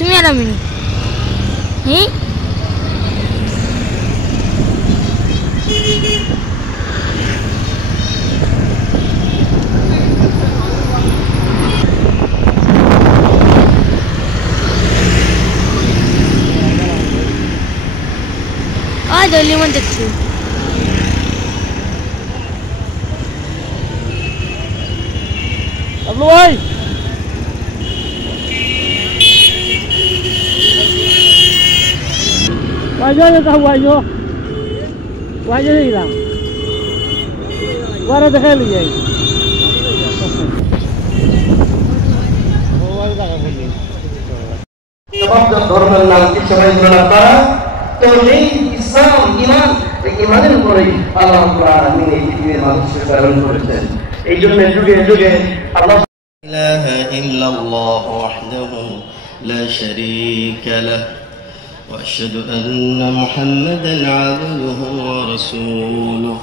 তুমি আর আমি হ্যাঁ দলি মন দেখছি আব্দুল ভাই Wajar tak wajar, wajar ni lah. Wajar dah kali ni. Sebab ধর্মের নাম কি সবাই বলেন আপনারা তাওহীদ ইসলাম ঈমান এই ঈমানের উপরে আল্লাহ তাআলা আমিন এই পৃথিবীর মানুষকে প্রেরণ করেছেন এইজন্য যুগে যুগে আল্লাহ ইলাহা ইল্লাল্লাহ ওয়াহদাহু লা শারীকা লাহ وأشهد أن محمدا عبده ورسوله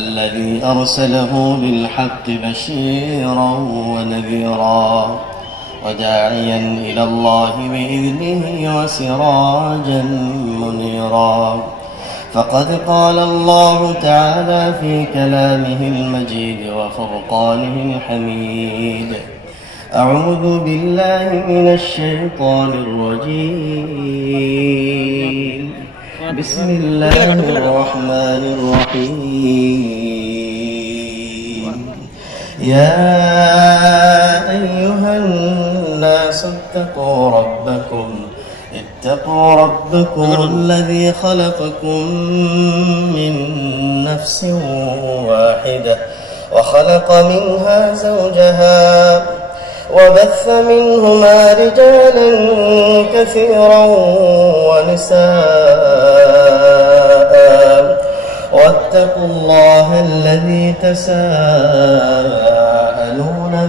الذي أرسله بالحق بشيرا ونذيرا وداعيا إلى الله بإذنه وسراجا منيرا فقد قال الله تعالى في كلامه المجيد وفرقانه الحميد أعوذ بالله من الشيطان الرجيم بسم الله الرحمن الرحيم يا أيها الناس اتقوا ربكم الذي خلقكم من نفس واحدة وخلق منها زوجها وبث منهما رجالا كثيرا ونساء واتقوا الله الذي تساءلون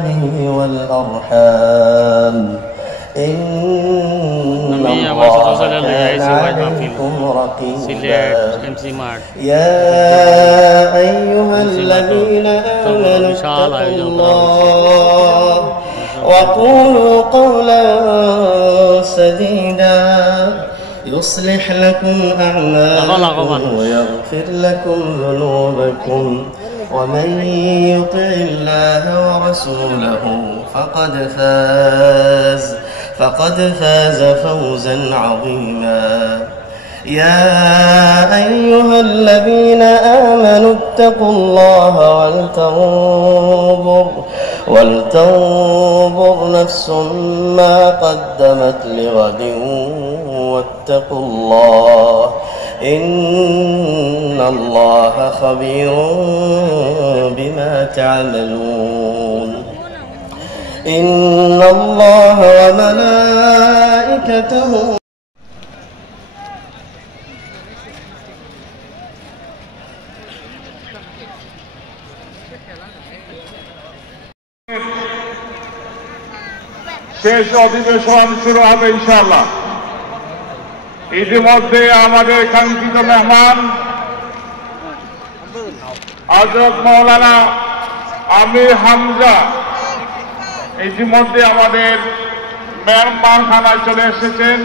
به والأرحام إن الله كان عليكم رقيبا يا أيها الذين آمنوا اتقوا الله وقولوا قولا سديدا يصلح لكم أعمالكم ويغفر لكم ذنوبكم ومن يطع الله ورسوله فقد فاز فوزا عظيما يا أيها الذين آمنوا اتقوا الله ولتنظر نفس ما قدمت لغد واتقوا الله إن الله خبير بما تعملون إن الله وملائكته শেষ অধিবেশন শুরু হবে ইনশাআল্লাহ। ইতিমধ্যে আমাদের কাঙ্ক্ষিত মেহমান হযরত মাওলানা আমির হামজা ইতিমধ্যে আমাদের মেহমানখানায় চলে এসেছেন।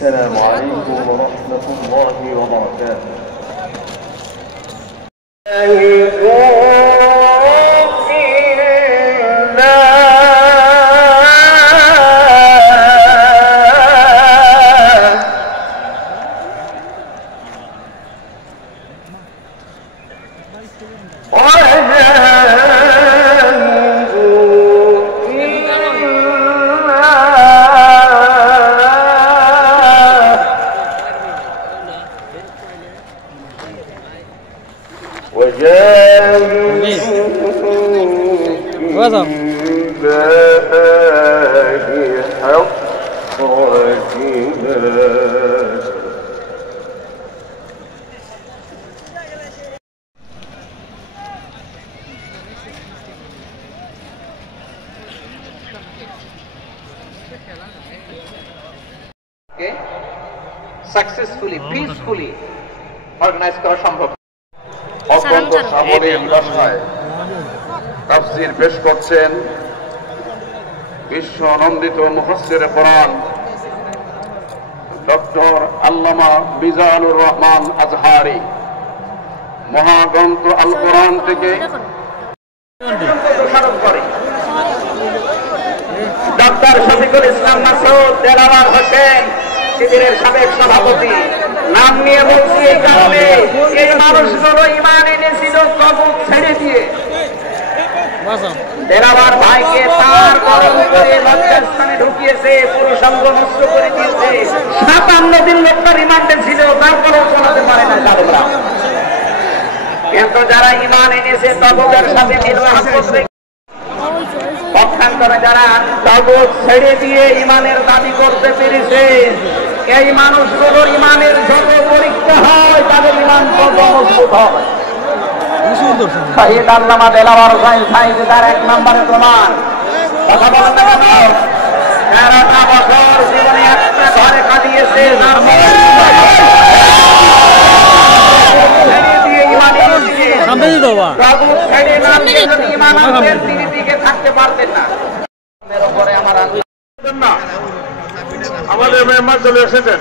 السلام عليكم ورحمة الله وبركاته. সাকসেসফুলি পিসফুলি অর্গানাইজ করা সম্ভব। অত্যন্ত সাবলীল ভাষায় তাফসীর পেশ করছেন বিশ্ব নন্দিত মুফাসসিরে কোরআন ডক্টর আল্লামা মিজানুর রহমান আজহারি। মহাগ্রন্থ আল কোরআন থেকে দোষারোপ করে ডক্টর শফিকুল ইসলাম মাসুদ, দেলাওয়ার হোসেন শিবিরের সাবেক সভাপতি। নাম নিয়ে বলছি এই কারণে, এই মানুষগুলো ঈমান এনেছিল তাগুত ছেড়ে দিয়ে। দেলাওয়ার ভাইকে তার গরম করে লজ্জাস্থানে ঢুকিয়েছে, পুরুষাঙ্গ নষ্ট করে দিয়েছে। 57 দিন লোকটা রিমান্ডে ছিল, তারপরেও চলাতে পারে না তাদেররা। কিন্তু যারা ঈমান এনেছে তাগুতের সাথে পক্ষান্তরে যারা তাগুত ছেড়ে দিয়ে ঈমানের দাবি করতে পেরেছে, এই মানুষগুলোর ঈমানের যত পরীক্ষা হয় তাদের ঈমান তত মজবুত হয়। শহীদ আল্লামা দেলাওয়ার হোসেন সাঈদী তার 1 নম্বরের প্রমাণ। কথা বলেন না কেন? 13টা বছর জীবনে একটা ঘরে কাটিয়েছে, আমাদের মেহমান চলে এসেছেন।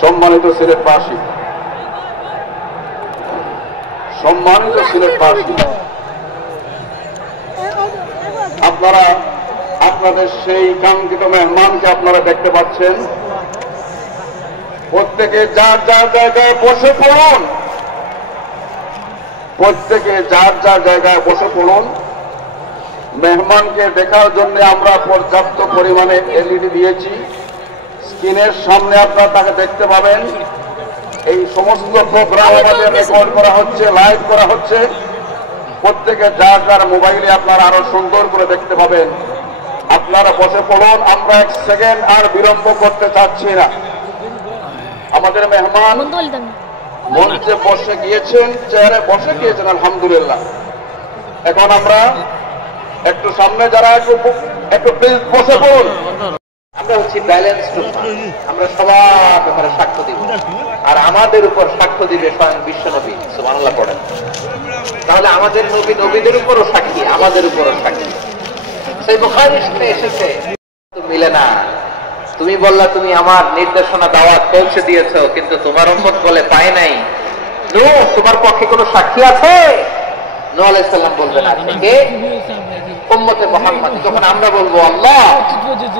সম্মানিত সিলেটবাসী, সম্মানিত সিলেটবাসী, আপনারা আপনাদের সেই কাঙ্ক্ষিত মেহমানকে আপনারা দেখতে পাচ্ছেন। প্রত্যেকে যার যার জায়গায় বসে পড়ুন, প্রত্যেকে যার যার জায়গায় বসে পড়ুন। মেহমানকে দেখার জন্য আমরা পর্যাপ্ত পরিমাণে এলইডি দিয়েছি। স্ক্রিনের সামনে আপনারা তাকে দেখতে পাবেন। এই সমস্ত প্রোগ্রাম আমাদের রেকর্ড করা হচ্ছে, লাইভ করা হচ্ছে। প্রত্যেকে যার যার মোবাইলে আপনারা আরো সুন্দর করে দেখতে পাবেন। আপনারা বসে পড়ুন, আমরা 1 সেকেন্ড আর বিলম্ব করতে চাচ্ছি না। আমাদের মেহমান মঞ্চে বসে গিয়েছেন, চেয়ারে বসে গিয়েছেন, আলহামদুলিল্লাহ। এখন আমরা একটু সামনে যারা একটু প্লিজ বসে পড়ুন। আমরা হচ্ছি ব্যালেন্স, আমরা সবার ব্যাপারে সাক্ষ্য দিব, আর আমাদের উপর সাক্ষ্য দিবে স্বয়ং বিশ্বনবী। সুবহানাল্লাহ পড়েন। তাহলে আমাদের নবী নবীদের উপরও সাক্ষী, আমাদের উপরও সাক্ষী। সেই বুখারী শরীফে এসেছে, মিলে না। তুমি বললা তুমি আমার নির্দেশনা দাওয়াত পৌঁছে দিয়েছো, কিন্তু তোমার উম্মত বলে পায় নাই। নূহ, তোমার পক্ষে কোনো সাক্ষী আছে? নূহ আলাইহিস সালাম বলবেন আছে কে? উম্মতে মুহাম্মদ। যখন আমরা বলবো আল্লাহ,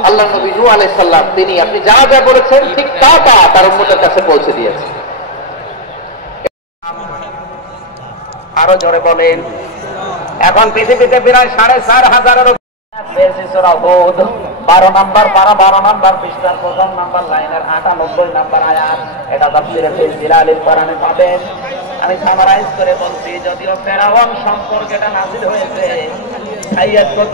আল্লাহ নবী নূহ আলাইহিস সালাম তিনি আপনি যা যা বলেছেন ঠিক তা তা তার উম্মতের কাছে পৌঁছে দিয়েছে। আরো জোরে বলেন। এখন পৃথিবীতে প্রায় 4,500-এরও 12 নম্বর পারা, 12 নম্বর পৃষ্ঠার 1 নম্বর লাইনের 98 নম্বর আয়াত। এটা তাফসীরে জিলালিল কোরআনে পাবেন। আমি সামারাইজ করে বলছি, যদিও ফেরাউন সম্পর্কে এটা নাযিল হয়েছে আয়াত কত